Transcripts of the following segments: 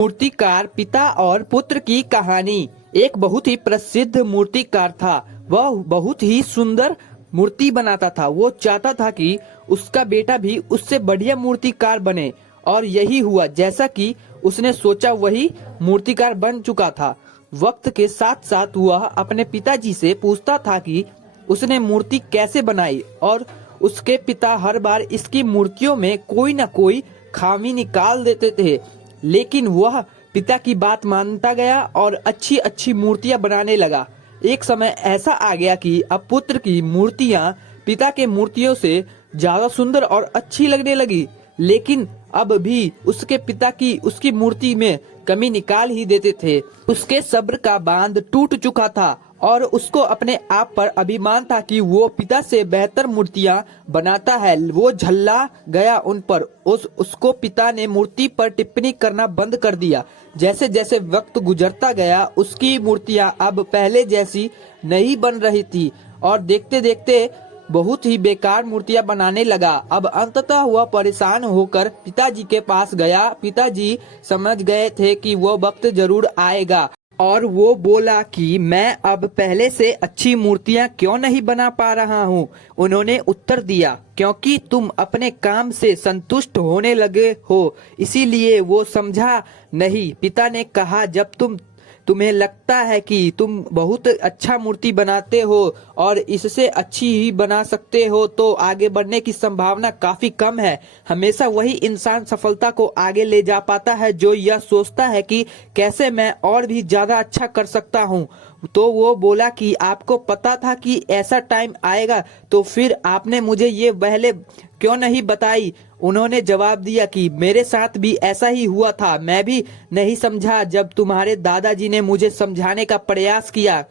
मूर्तिकार पिता और पुत्र की कहानी। एक बहुत ही प्रसिद्ध मूर्तिकार था। वह बहुत ही सुंदर मूर्ति बनाता था। वो चाहता था कि उसका बेटा भी उससे बढ़िया मूर्तिकार बने, और यही हुआ। जैसा कि उसने सोचा वही मूर्तिकार बन चुका था। वक्त के साथ साथ वह अपने पिताजी से पूछता था कि उसने मूर्ति कैसे बनाई, और उसके पिता हर बार इसकी मूर्तियों में कोई न कोई खामी निकाल देते थे। लेकिन वह पिता की बात मानता गया और अच्छी अच्छी मूर्तियां बनाने लगा। एक समय ऐसा आ गया कि अब पुत्र की मूर्तियां पिता के मूर्तियों से ज्यादा सुंदर और अच्छी लगने लगी। लेकिन अब भी उसके पिता की उसकी मूर्ति में कमी निकाल ही देते थे। उसके सब्र का बांध टूट चुका था और उसको अपने आप पर अभिमान था कि वो पिता से बेहतर मूर्तियां बनाता है। वो झल्ला गया उन पर। उसको पिता ने मूर्ति पर टिप्पणी करना बंद कर दिया। जैसे जैसे वक्त गुजरता गया उसकी मूर्तियां अब पहले जैसी नहीं बन रही थी और देखते देखते बहुत ही बेकार मूर्तियां बनाने लगा। अब अंततः वह परेशान होकर पिताजी के पास गया। पिताजी समझ गए थे कि वो वक्त जरूर आएगा, और वो बोला कि मैं अब पहले से अच्छी मूर्तियां क्यों नहीं बना पा रहा हूँ। उन्होंने उत्तर दिया, क्योंकि तुम अपने काम से संतुष्ट होने लगे हो, इसीलिए। वो समझा नहीं। पिता ने कहा, जब तुम्हें लगता है कि तुम बहुत अच्छा मूर्ति बनाते हो और इससे अच्छी ही बना सकते हो, तो आगे बढ़ने की संभावना काफी कम है। हमेशा वही इंसान सफलता को आगे ले जा पाता है जो यह सोचता है कि कैसे मैं और भी ज्यादा अच्छा कर सकता हूँ। तो वो बोला कि आपको पता था कि ऐसा टाइम आएगा, तो फिर आपने मुझे ये पहले क्यों नहीं बताई। उन्होंने जवाब दिया कि मेरे साथ भी ऐसा ही हुआ था। मैं भी नहीं समझा जब तुम्हारे दादाजी ने मुझे समझाने का प्रयास किया।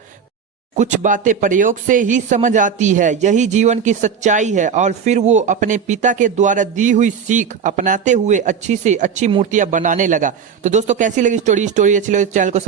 कुछ बातें प्रयोग से ही समझ आती है, यही जीवन की सच्चाई है। और फिर वो अपने पिता के द्वारा दी हुई सीख अपनाते हुए अच्छी से अच्छी मूर्तियां बनाने लगा। तो दोस्तों, कैसी लगी स्टोरी अच्छी लगी तो चैनल को